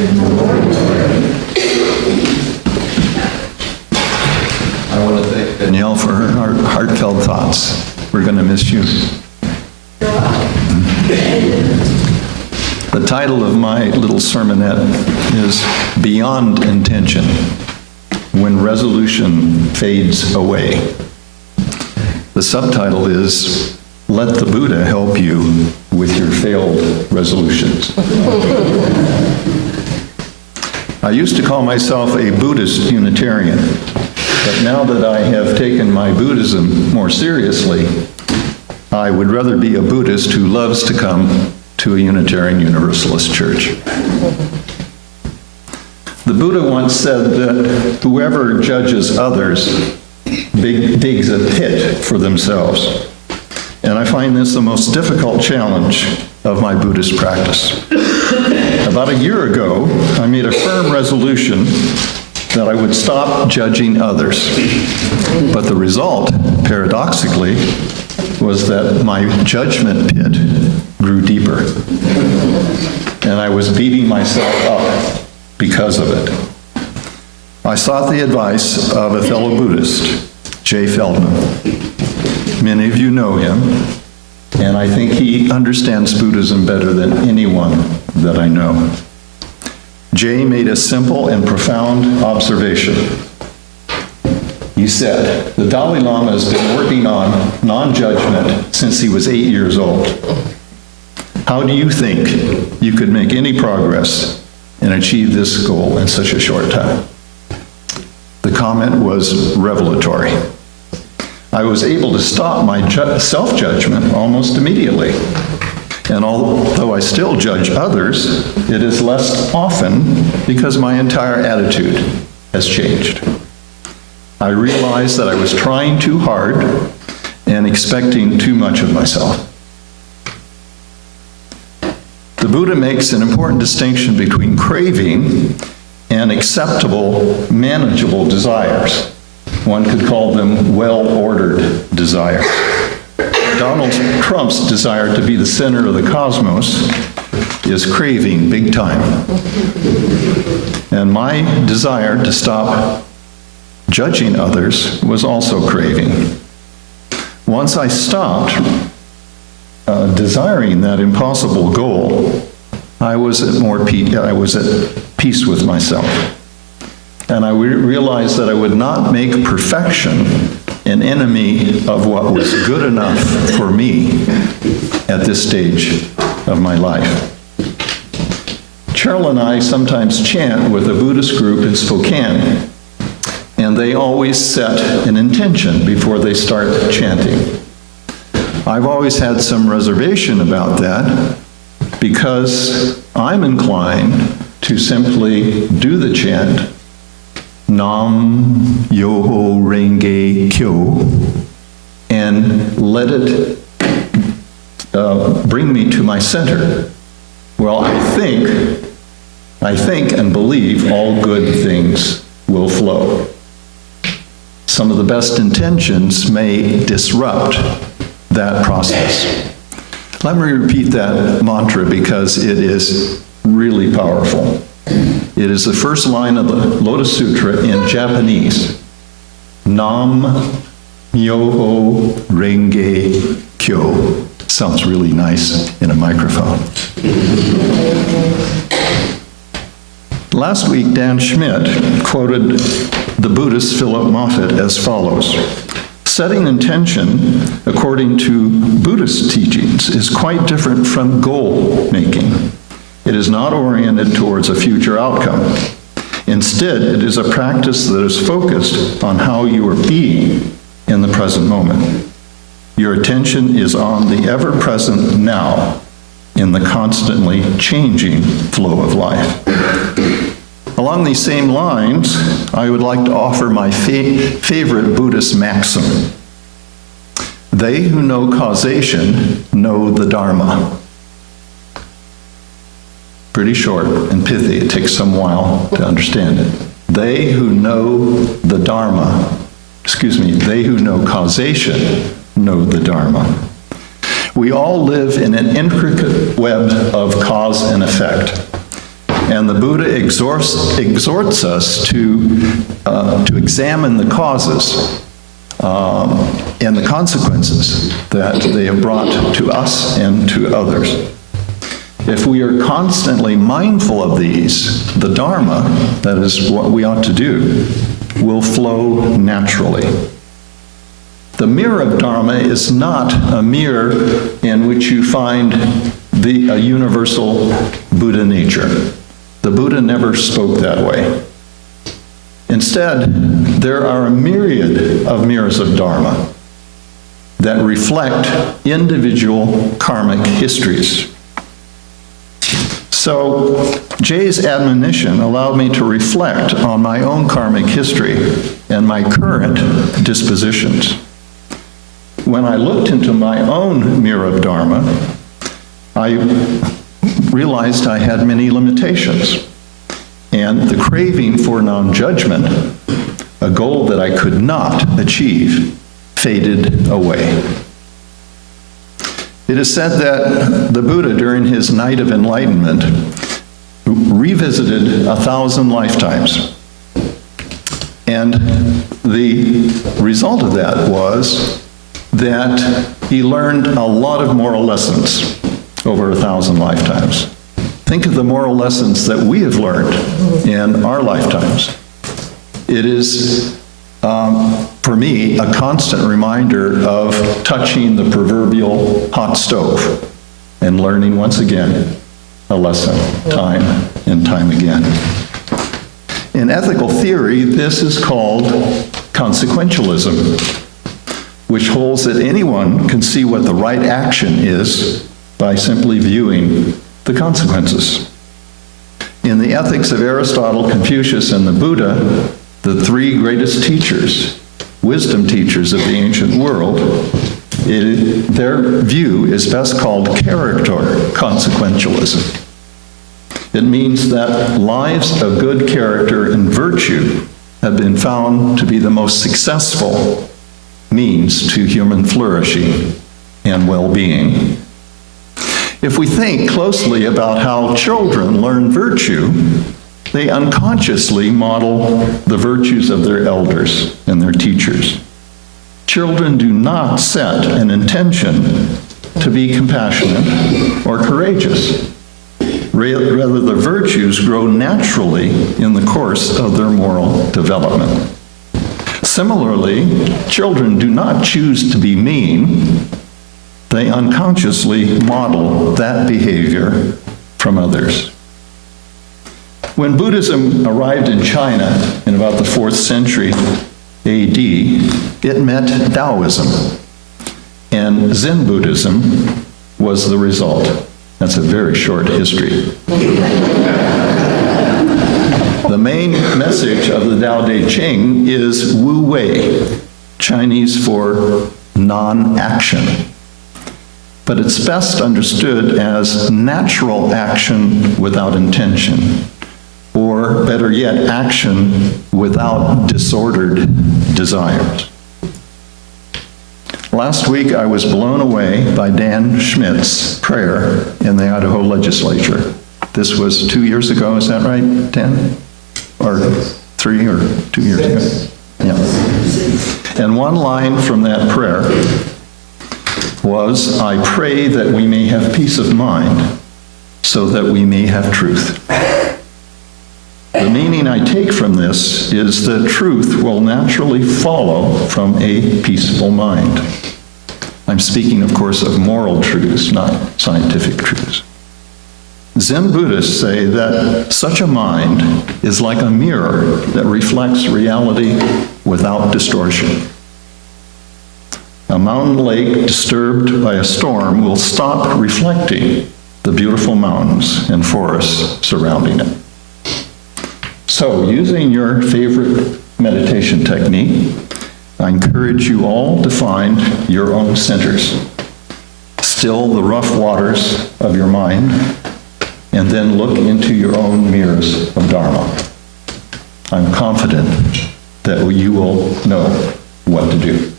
I want to thank Danielle for her heartfelt thoughts. We're going to miss you. The title of my little sermonette is Beyond Intention, When Resolution Fades Away. The subtitle is Let the Buddha Help You with Your Failed Resolutions. I used to call myself a Buddhist Unitarian, but now that I have taken my Buddhism more seriously, I would rather be a Buddhist who loves to come to a Unitarian Universalist church. The Buddha once said that whoever judges others digs a pit for themselves. And I find this the most difficult challenge of my Buddhist practice. About a year ago, I made a firm resolution that I would stop judging others. But the result, paradoxically, was that my judgment pit grew deeper. And I was beating myself up because of it. I sought the advice of a fellow Buddhist, Jay Feldman. Many of you know him, and I think he understands Buddhism better than anyone that I know. Jay made a simple and profound observation. He said, the Dalai Lama has been working on non-judgment since he was 8 years old. How do you think you could make any progress and achieve this goal in such a short time? The comment was revelatory. I was able to stop my self-judgment almost immediately. And although I still judge others, it is less often because my entire attitude has changed. I realized that I was trying too hard and expecting too much of myself. The Buddha makes an important distinction between craving and acceptable, manageable desires. One could call them well-ordered desires. Donald Trump's desire to be the center of the cosmos is craving big time. And my desire to stop judging others was also craving. Once I stopped desiring that impossible goal, I was at peace with myself. And I realized that I would not make perfection an enemy of what was good enough for me at this stage of my life. Cheryl and I sometimes chant with a Buddhist group in Spokane, and they always set an intention before they start chanting. I've always had some reservation about that because I'm inclined to simply do the chant Nam Yoho Renge Kyo, and let it bring me to my center. Well, I think and believe all good things will flow. Some of the best intentions may disrupt that process. Let me repeat that mantra because it is really powerful. It is the first line of the Lotus Sutra in Japanese. Nam Myoho Renge Kyo. Sounds really nice in a microphone. Last week, Dan Schmidt quoted the Buddhist Philip Moffat as follows. Setting intention, according to Buddhist teachings, is quite different from goal making. It is not oriented towards a future outcome. Instead, it is a practice that is focused on how you are being in the present moment. Your attention is on the ever-present now in the constantly changing flow of life. Along these same lines, I would like to offer my favorite Buddhist maxim. They who know causation know the Dharma. Pretty short and pithy. It takes some while to understand it. They who know the Dharma, they who know causation know the Dharma. We all live in an intricate web of cause and effect. And the Buddha exhorts us to examine the causes and the consequences that they have brought to us and to others. If we are constantly mindful of these, the Dharma, that is what we ought to do, will flow naturally. The mirror of Dharma is not a mirror in which you find a universal Buddha nature. The Buddha never spoke that way. Instead, there are a myriad of mirrors of Dharma that reflect individual karmic histories. So, Jay's admonition allowed me to reflect on my own karmic history and my current dispositions. When I looked into my own mirror of Dharma, I realized I had many limitations. And the craving for non-judgment, a goal that I could not achieve, faded away. It is said that the Buddha, during his night of enlightenment, revisited 1,000 lifetimes. And the result of that was that he learned a lot of moral lessons over 1,000 lifetimes. Think of the moral lessons that we have learned in our lifetimes. It is, for me, a constant reminder of touching the proverbial hot stove and learning once again a lesson, time and time again. In ethical theory, this is called consequentialism, which holds that anyone can see what the right action is by simply viewing the consequences. In the ethics of Aristotle, Confucius, and the Buddha, the three greatest teachers, wisdom teachers of the ancient world, their view is best called character consequentialism. It means that lives of good character and virtue have been found to be the most successful means to human flourishing and well-being. If we think closely about how children learn virtue, they unconsciously model the virtues of their elders and their teachers. Children do not set an intention to be compassionate or courageous. Rather, the virtues grow naturally in the course of their moral development. Similarly, children do not choose to be mean. They unconsciously model that behavior from others. When Buddhism arrived in China in about the 4th century AD, it met Taoism, and Zen Buddhism was the result. That's a very short history. The main message of the Tao Te Ching is Wu Wei, Chinese for non-action. But it's best understood as natural action without intention, or better yet, action without disordered desires. Last week, I was blown away by Dan Schmidt's prayer in the Idaho legislature. This was 2 years ago, is that right, Dan? Or 3 or 2 years ago? Yeah. And one line from that prayer was, "I pray that we may have peace of mind so that we may have truth." The meaning I take from this is that truth will naturally follow from a peaceful mind. I'm speaking, of course, of moral truths, not scientific truths. Zen Buddhists say that such a mind is like a mirror that reflects reality without distortion. A mountain lake disturbed by a storm will stop reflecting the beautiful mountains and forests surrounding it. So, using your favorite meditation technique, I encourage you all to find your own centers. Still the rough waters of your mind, and then look into your own mirrors of Dharma. I'm confident that you will know what to do.